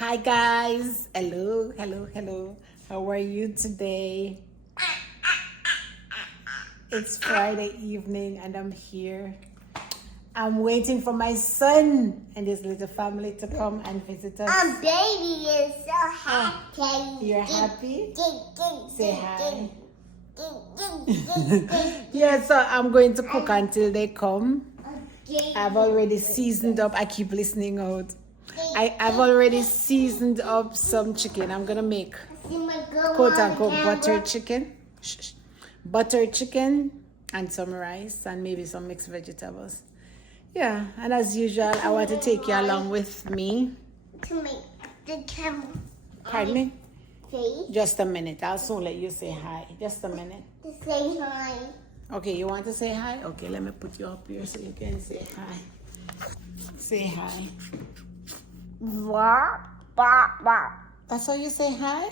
Hi guys, hello. How are you today? It's Friday evening and I'm here. I'm waiting for my son and his little family to come and visit us. Baby is so happy. You're happy? Say hi. Hi. Yeah, so I'm going to cook until they come. I've already seasoned up. I keep listening out. I've already seasoned up some chicken. I'm gonna make quote unquote butter chicken. Butter chicken and some rice and maybe some mixed vegetables. Yeah, and as usual, I want to take you along with me. To make the camera. Pardon me? Say. Just a minute. I'll soon let you say hi. Just a minute. To say hi. Okay, you want to say hi? Okay, let me put you up here so you can say hi. Say hi. Bark. That's how you say hi?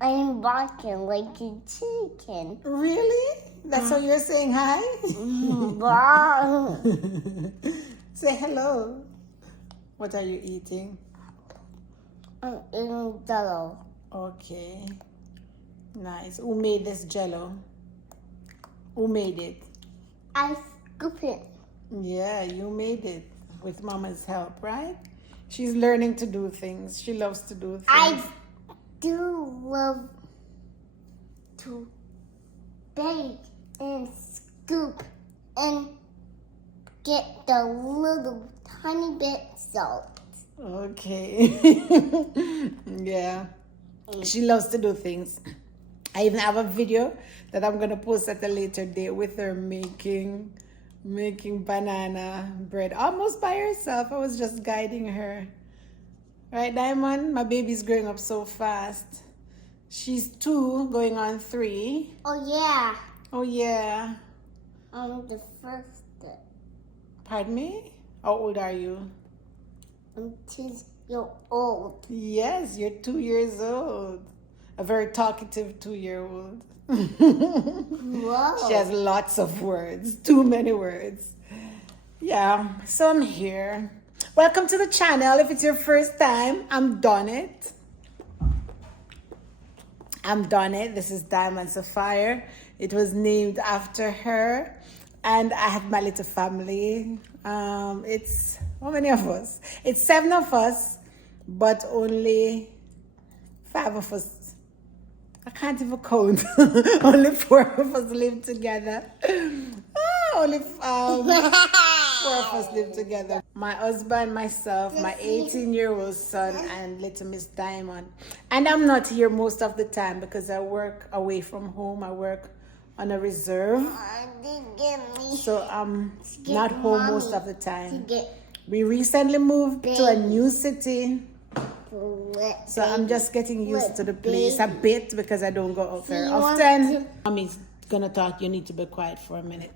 I'm barking like a chicken. Really? That's how you're saying hi? Bark. Say hello. What are you eating? I'm eating jello. Okay. Nice. Who made this jello? Who made it? I scoop it. Yeah, you made it with Mama's help, right? She's learning to do things. She loves to do things. I do love to bake and scoop and get the little tiny bit salt. Okay. Yeah. She loves to do things. I even have a video that I'm gonna post at a later date with her making banana bread almost by herself. I was just guiding her. Right, Diamond? My baby's growing up so fast. She's 2 going on 3. Oh yeah, Oh yeah. I'm the first. Pardon me? How old are you? I'm 2 years old. Yes, you're 2 years old. A very talkative 2-year-old. Whoa. She has lots of words, too many words. Yeah, so I'm here. Welcome to the channel. If it's your first time, I'm Donnet. This is Diamond-Sapphire. It was named after her. And I had my little family. It's, how many of us? It's 7 of us, but only 5 of us. I can't even count. Only 4 of us live together. Only 4 of us live together. My husband, myself, my 18-year-old son, and little Miss Diamond. And I'm not here most of the time because I work away from home. I work on a reserve. So I'm not home most of the time. We recently moved to a new city. So I'm just getting used to the place a bit because I don't go out very often. Mommy's gonna talk. You need to be quiet for a minute.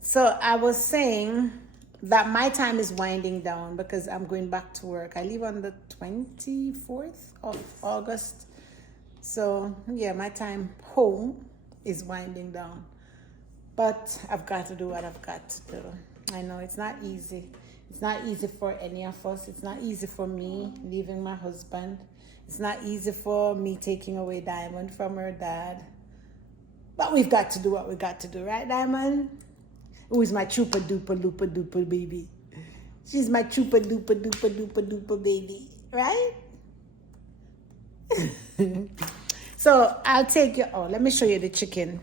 So I was saying that my time is winding down because I'm going back to work. I leave on the 24th of August. So yeah, my time home is winding down. But I've got to do what I've got to do. I know it's not easy. It's not easy for any of us. It's not easy for me leaving my husband. It's not easy for me taking away Diamond from her dad. But we've got to do what we got to do, right, Diamond? Who is my chupa duper duper duper baby? She's my chupa duper duper duper duper baby, right? So I'll take you. Oh, let me show you the chicken.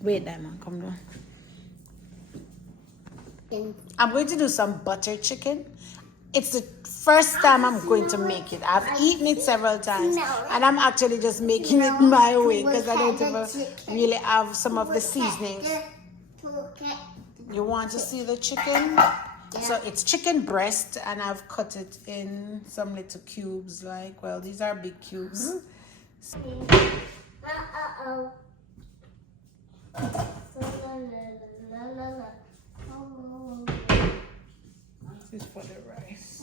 Wait, Diamond, come down. I'm going to do some butter chicken. It's the first time I'm going to make it. I've eaten it several times, and I'm actually just making it my way because I don't ever really have some of the seasonings. You want to see the chicken? So it's chicken breast, and I've cut it in some little cubes. Like, well, these are big cubes. This is for the rice.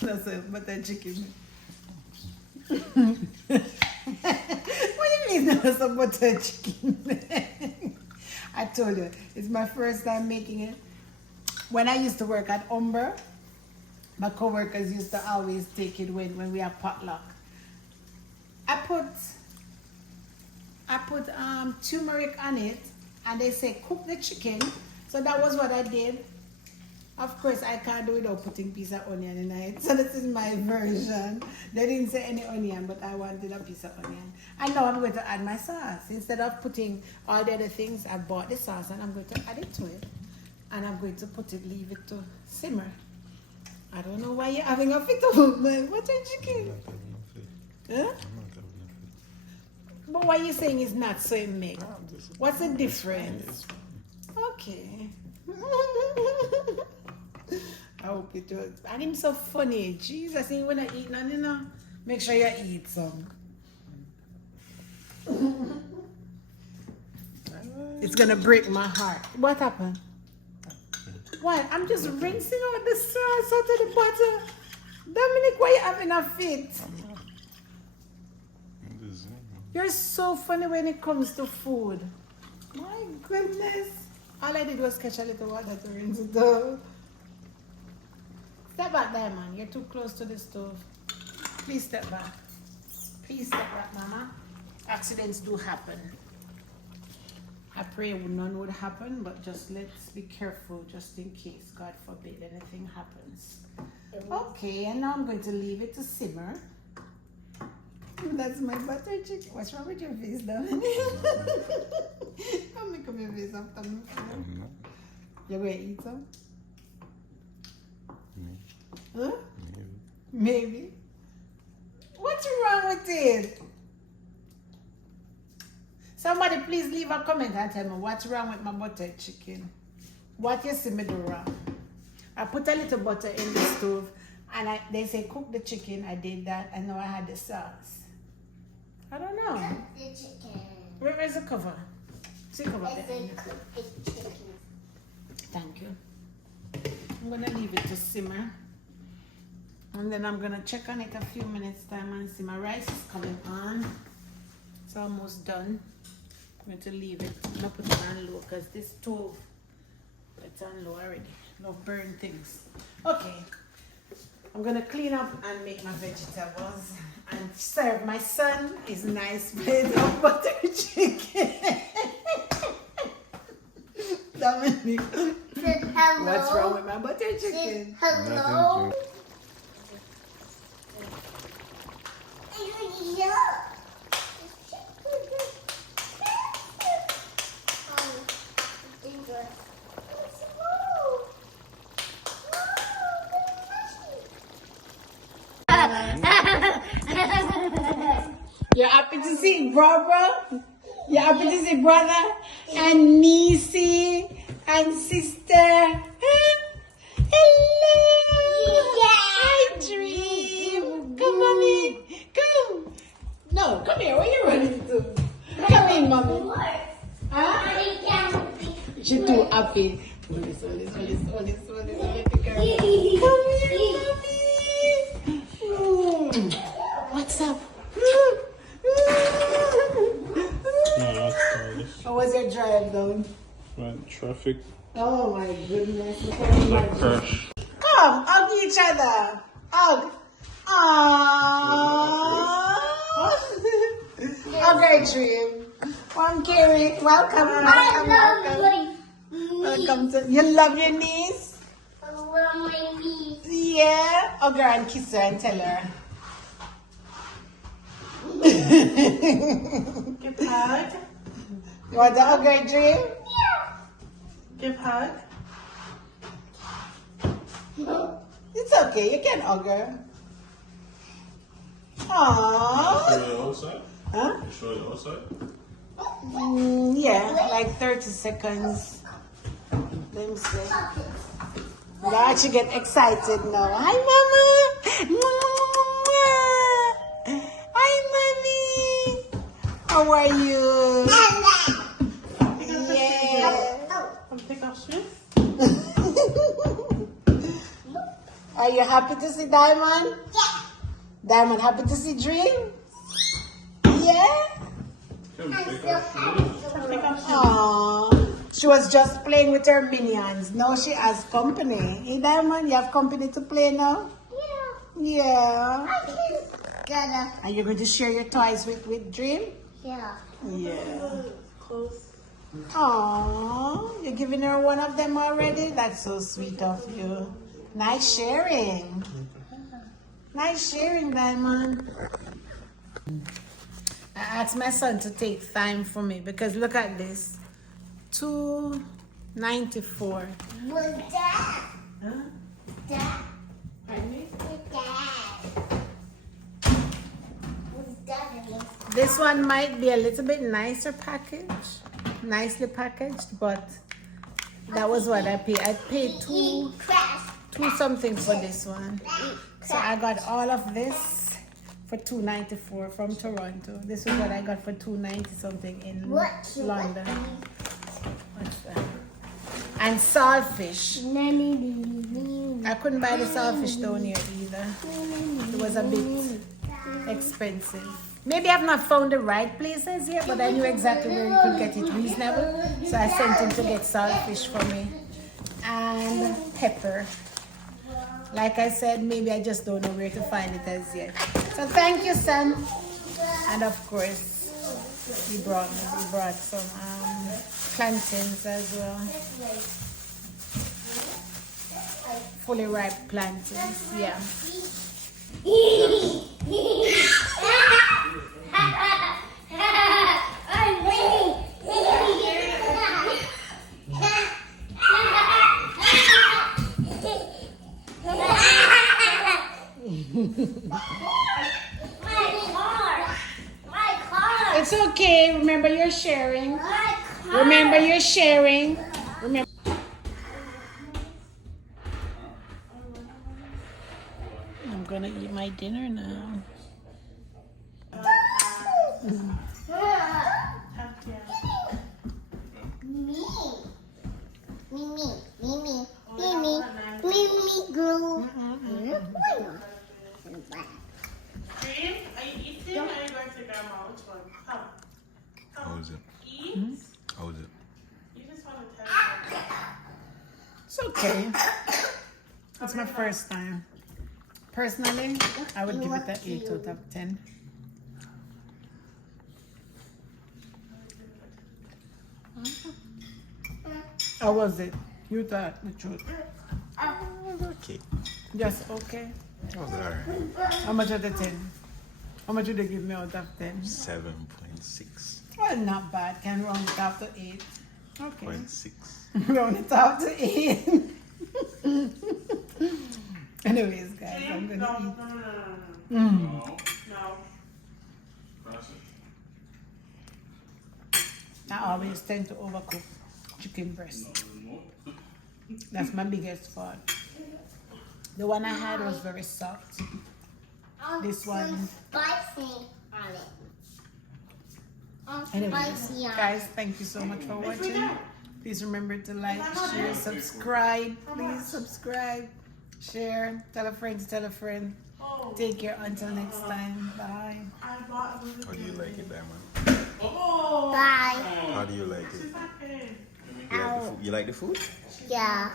That's a butter chicken. What do you mean that's a butter chicken? I told you, it's my first time making it. When I used to work at Umber, my co-workers used to always take it when we have potluck. I put turmeric on it, and they say cook the chicken. So that was what I did. Of course, I can't do it without putting piece of onion in it. So this is my version. They didn't say any onion, but I wanted a piece of onion. And now I'm going to add my sauce. Instead of putting all the other things, I bought the sauce and I'm going to add it to it. And I'm going to leave it to simmer. I don't know why you're having a fit of my butter chicken. Huh? But what you're saying is not so it make. What's the difference? Okay. I hope it was. And him so funny. Jesus, you wanna eat none, you know? Make sure you eat some. It's gonna break my heart. What happened? What? I'm just rinsing out the sauce out of the butter. Dominic, why you having a fit? You're so funny when it comes to food. My goodness. All I did was catch a little water to rinse it out. Step back, Diamond. You're too close to the stove. Please step back. Please step back, Mama. Accidents do happen. I pray none would happen, but just let's be careful just in case, God forbid, anything happens. Okay, and now I'm going to leave it to simmer. That's my butter chicken. What's wrong with your face, Dominic? I'll make up your face after me. You're going to eat some? Huh? Maybe. What's wrong with it? Somebody please leave a comment and tell me what's wrong with my butter chicken. What you see me do wrong? I put a little butter in the stove and they say cook the chicken. I did that and now I had the sauce. I don't know. The chicken. Where's the cover? See the cover there. Cook the chicken. Thank you. I'm gonna leave it to simmer. And then I'm gonna check on it a few minutes time and see my rice is coming on. It's almost done. I'm going to leave it. I'm gonna put it on low because this stove, it's on low already. No burn things. Okay. I'm gonna clean up and make my vegetables and serve my son his nice plate of butter chicken. Dominic, Hello. what's wrong with my butter chicken? Hello. You're happy to see brother? You're happy to see brother and niecey and sister? Hello! Hi, Dream! Come on in! Come! No, come here. Where are you running to? Come in, mommy. Huh? She's too happy. Hold this. Come here, mommy. What's up? How was your drive, though? Right, traffic. Oh my goodness! Look at my Crash. Come, hug each other. Hug. Aww. Okay, Dream. One Carrie. Welcome. Welcome to. You love your niece? I love my niece. Yeah. Oh, girl, and kiss her and tell her. Give hug. You want the hugger dream? Give hug. It's okay, you can hug her. Aww. Show it outside? Huh? You show it outside? Yeah, like 30 seconds. Let me see. I actually get excited now. Hi, Mama. Hi, Mommy. How are you? Yeah. Come take off shoes. Are you happy to see Diamond? Yeah. Diamond, happy to see Dream? Yeah. Come take off shoes. Take off shoes. Aww. She was just playing with her minions. Now she has company. Hey, Diamond, you have company to play now? Yeah. Gotta. Are you going to share your toys with Dream? Yeah. Yeah. Close. Aww. You're giving her one of them already? That's so sweet of you. Nice sharing. Nice sharing, Diamond. I asked my son to take time for me because look at this. $2.94. Was that? Huh? That? Pardon me? Was that? Was that? This one might be a little bit nicer package, nicely packaged, but that was what I paid. I paid two something for this one. So I got all of this for $2.94 from Toronto. This is what I got for $2.90 something in London. What's that? And saltfish. I couldn't buy the saltfish down here either. It was a bit expensive. Maybe I've not found the right places yet, but I knew exactly where you could get it reasonable. So I sent him to get saltfish for me. And pepper. Like I said, maybe I just don't know where to find it as yet. So thank you, son. And of course, he brought some plantains as well. Fully ripe plantains, yeah. It's okay. Remember, you're sharing. Remember, you're sharing. Remember. I'm gonna eat my dinner now. Dream, are you eating or are you going to grandma? Which one? Come. How is it? Eat. How is it? You just want to tell me. It's okay. It's my first time. Personally, I would give it an 8 out of 10. How was it? You thought the truth. Okay. Just okay. That was alright. How much out of 10? How much would they give me out of 10? 7.6. Well, not bad. Can round it up to 8. Okay. 0.6. Round it up to 8. Anyways, guys, I'm No, gonna no, eat. no, no, no, No. no. No. Pass it. I always tend to overcook chicken breast. That's my biggest fault. The one I had was very soft. This one. Spicy on it. Anyways, Spicy on it. guys, thank you so much for watching. Please remember to like, share, subscribe. Please subscribe, share, tell a friend to tell a friend. Take care until next time. Bye. I bought a How do you like it, Diamond? Oh. Bye. How do you like it? Okay. You like the food? Yeah.